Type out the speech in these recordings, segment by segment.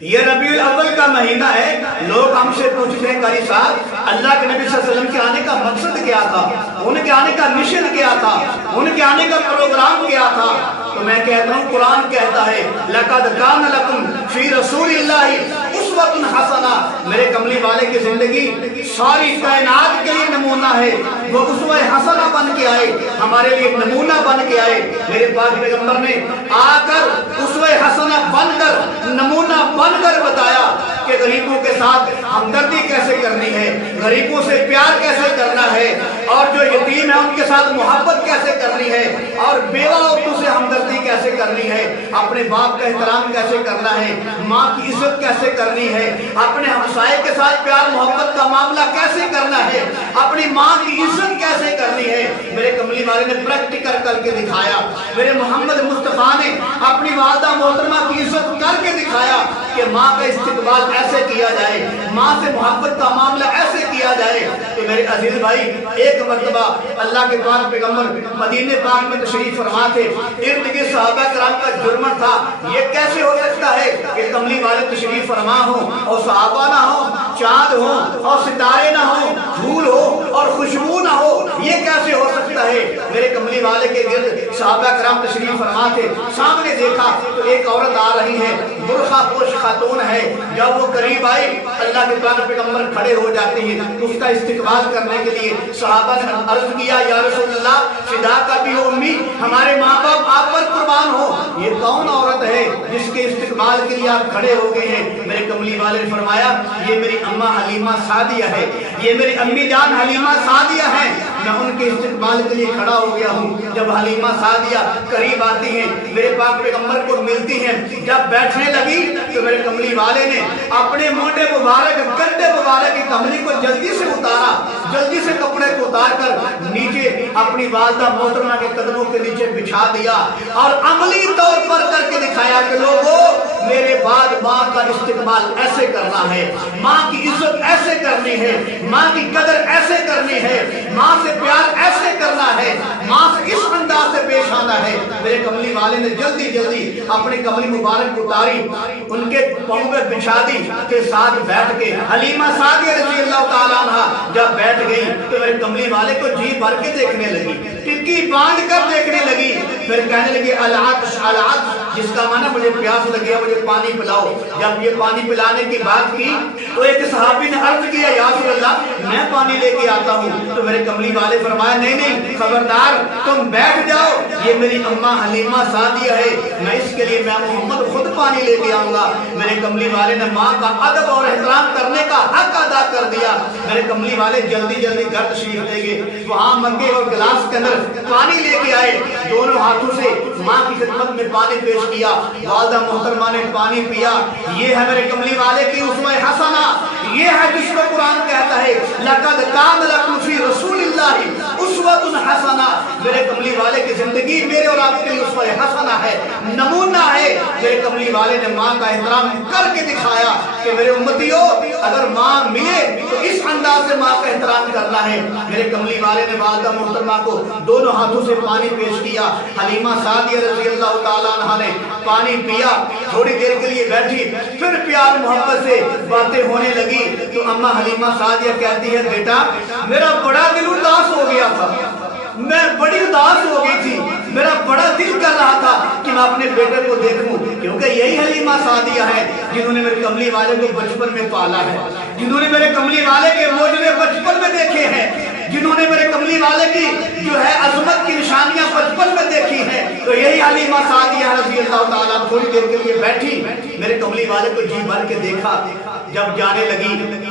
یہ ربیع الاول کا مہینہ ہے۔ لوگ ہم سے پوچھتے ہیں قاری صاحب اللہ کے نبی صلی اللہ علیہ وسلم کے آنے کا مقصد کیا تھا، ان کے آنے کا مشن کیا تھا، ان کے آنے کا پروگرام کیا تھا؟ تو میں کہتا ہوں قرآن کہتا ہے لَقَدْ كَانَ لَكُمْ فِي رَسُولِ اللَّهِ اُسْوَةٌ حَسَنَةٌ، میرے کملی والے کی زندگی ساری کائنات کے لیے نمونہ ہے۔ وہ اسوہ حسنہ بن کے آئے، ہمارے لیے نمونہ بن کے آئے۔ میرے پاک پیغمبر نے آ کر اسوہ حسنہ بن کر نمونہ بن کر بتایا کہ غریبوں کے ساتھ ہمدردی کیسے کرنی ہے، غریبوں سے پیار کیسے کرنا ہے، اور جو یتیم ہے ان کے ساتھ محبت کیسے کرنی ہے، اور بیوہ عورتوں سے ہمدردی کیسے کرنی ہے، اپنے باپ کا احترام کیسے کرنا ہے، ماں کی عزت کیسے کرنی ہے، اپنے ہمسائے کے ساتھ پیار محبت کا معاملہ کیسے کرنا ہے، اپنی ماں کی عزت کیسے کرنی ہے۔ میرے کملی والے نے پریکٹیکل کر کے دکھایا۔ میرے محمد مصطفیٰ نے اپنی والدہ محترمہ کی عزت کر کے دکھایا کہ ماں کا استقبال ایسے کیا جائے، ماں سے محبت کا معاملہ ایسے کیا جائے۔ تو میرے عزیز بھائی، ایک مرتبہ اللہ کے پاک پیغمبر مدینے پاک میں تشریف فرما تھے، ارد گرد صحابہ کرام کا جرمن تھا۔ یہ کیسے ہو سکتا ہے کہ کملی والے تشریف فرما ہوں اور صحابہ نہ ہوں، چاند ہوں اور ستارے نہ ہوں، دھول ہو اور خوشبو نہ ہو؟ یہ کیسے ہو سکتا ہے؟ میرے کملی والے کے گرد صحابہ کرام تشریف فرما تھے، سامنے دیکھا تو ایک عورت آ رہی ہے، برقع پوش خاتون ہے۔ جب وہ قریب آئی اللہ کے پاک پیغمبر کھڑے ہو جاتے ہیں اس کا استقبال کرنے کے لیے۔ صحابہ نے عرض کیا یا رسول اللہ فداک بھی امی، ہمارے ماں باپ آپ پر قربان ہو، یہ کون عورت ہے جس کے استقبال کے لیے آپ کھڑے ہو گئے ہیں؟ میرے کملی والے نے فرمایا یہ میری اماں حلیمہ سعدیہ ہے، یہ میری امی جان حلیمہ سعدیہ ہیں، میں ان کے استقبال کے لیے کھڑا ہو گیا ہوں۔ جب حلیمہ سعدیہ قریب آتی ہیں، میرے پاک پیغمبر کو ملتی ہیں، جب بیٹھنے لگی تو میرے کملی والے نے اپنے موٹے مبارک گندے مبارک کی کملی کو جلدی سے اتارا، جلدی سے کپڑے کو اتار کر نیچے اپنی والدہ محترمہ کے قدموں کے نیچے بچھا دیا، اور عملی طور پر کر کے دکھایا کہ لوگوں میرے بعد ماں کا استقبال ایسے کرنا ہے، ماں کی عزت ایسے کرنی ہے، ماں کی قدر ایسے کرنی ہے، ماں سے پیار ایسے کرنا ہے، ماں سے اس انداز سے پیش آنا ہے۔ میرے کملی والے نے جلدی جلدی اپنی کملی مبارک اتاری، ان کے پاؤں پہ بچھا دی، کے ساتھ بیٹھ کے حلیمہ سعدیہ رضی اللہ تعالیٰ عنہ جب بیٹھ گئی تو میرے کملی والے کو جی بھر کے دیکھنے لگی، ٹکی باندھ کر دیکھنے لگی، پھر کہنے لگی العطش العطش، جس کا معنی مجھے پیاس لگی ہے، مجھے پانی پلاؤ۔ جب یہ پانی پلانے کی بات کی تو ایک صحابی نے عرض کیا یا رسول اللہ میں پانی لے کے آتا ہوں۔ تو میرے کملی والے فرمایا نہیں نہیں خبردار تم بیٹھ جاؤ، یہ میری اماں حلیمہ سعدیہ ہے، میں اس کے لیے میں محمد خود پانی لے کے آؤں گا۔ میرے کملی والے نے ماں کا ادب اور احترام کرنے کا حق ادا کر دیا۔ میرے کملی والے جلدی جلدی گھر تشریف لے گئے، وہاں مگے اور گلاس کے اندر پانی لے کے آئے، دونوں ہاتھوں سے ماں کی خدمت میں پانی پیش کیا، والدہ محترمہ نے پانی پیا۔ یہ ہے میرے کملی والے کی اسوہ حسنہ، یہ ہے جس کو قرآن کہتا ہے لَقَدْ كَانَ لَكُمْ فِي رَسُولِ اللَّهِ أُسْوَةٌ حَسَنَةٌ۔ میرے کملی والے کی زندگی میرے اور آپ کے لیے اسوہ حسنہ ہے، نمونہ ہے۔ میرے کملی والے نے ماں کا احترام کر کے دکھایا کہ میرے امتیوں اگر ماں ملے تو اس انداز سے ماں کا احترام کرنا ہے۔ میرے کملی والے نے والدہ محترمہ کو دونوں ہاتھوں سے پانی پیش کیا، حلیمہ سعدیہ رضی اللہ تعالیٰ عنہ نے پانی پیا، تھوڑی دیر کے لیے بیٹھی، پھر پیار محبت سے باتیں ہونے لگی تو اماں حلیمہ سعدیہ کہتی ہے بیٹا میرا بڑا دل اداس ہو گیا تھا، میں بڑی اداس ہو گئی تھی، میرا بڑا دل کر رہا تھا کہ میں اپنے بیٹے کو دیکھوں، کیونکہ یہی حلیمہ سعدیہ ہے جنہوں نے میرے کملی والے کو بچپن میں پالا ہے، جنہوں نے میرے کملی والے کے معجزے بچپن میں دیکھے ہیں، جنہوں نے میرے کملی والے کی جو ہے عظمت کی نشانیاں بچپن میں دیکھی ہیں۔ تو یہی حلیمہ سعدیہ رضی اللہ تعالیٰ تھوڑی دیر کے لیے بیٹھی، میرے کملی والے کو جی بھر کے دیکھا، جب جانے لگی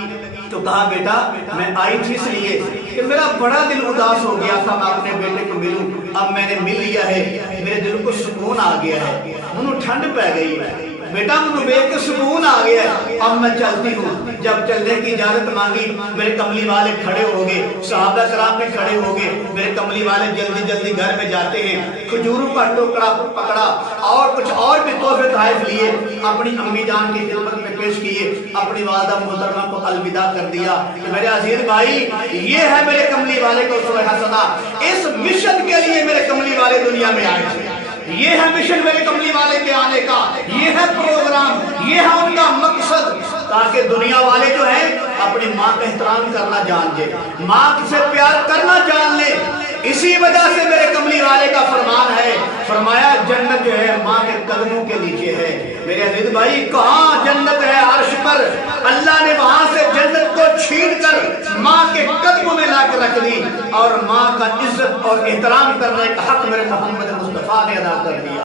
تو کہا بیٹا میں آئی تھی اس لیے کہ میرا بڑا دل اداس ہو گیا تھا، میں اپنے بیٹے کو ملوں، اب میں نے مل لیا ہے، میرے دل کو سکون آ گیا ہے، منو ٹھنڈ پہ گئی ہے، بیٹا منو بیٹھ کے سکون آ گیا ہے، اب میں چلتی ہوں۔ جب چلنے کی اجازت مانگی میرے کملی والے کھڑے ہو گئے، صحابہ کرام میں کھڑے ہو گئے، میرے کملی والے جلدی جلدی گھر میں جاتے ہیں، کھجوروں کا ٹوکرا پکڑا اور کچھ اور بھی تحفے تحائف لیے، اپنی امی جان کی خدمت میں پیش کیے، اپنی والدہ محترمہ کو الوداع کر دیا کہ میرے عزیز بھائی یہ ہے میرے کملی والے کو اسوہ حسنہ، اس مشن کے لیے میرے کملی والے دنیا میں آئے تھے، یہ ہے مشن میرے کملی والے کے آنے کا، یہ ہے پروگرام، یہ ہے ان کا تاکہ دنیا والے جو ہیں اپنی ماں کا احترام کرنا جان لے، ماں سے پیار کرنا جان لے۔ اسی وجہ سے میرے کملی والے کا فرمان ہے، فرمایا جنت جو ہے ماں کے قدموں کے نیچے ہے۔ میرے عزیز بھائی کہاں جنت ہے؟ عرش پر۔ اللہ نے وہاں سے جنت کو چھین کر ماں کے قدموں میں لا کے رکھ دی، اور ماں کا عزت اور احترام کرنے کا حق میرے محمد مصطفیٰ نے ادا کر دیا۔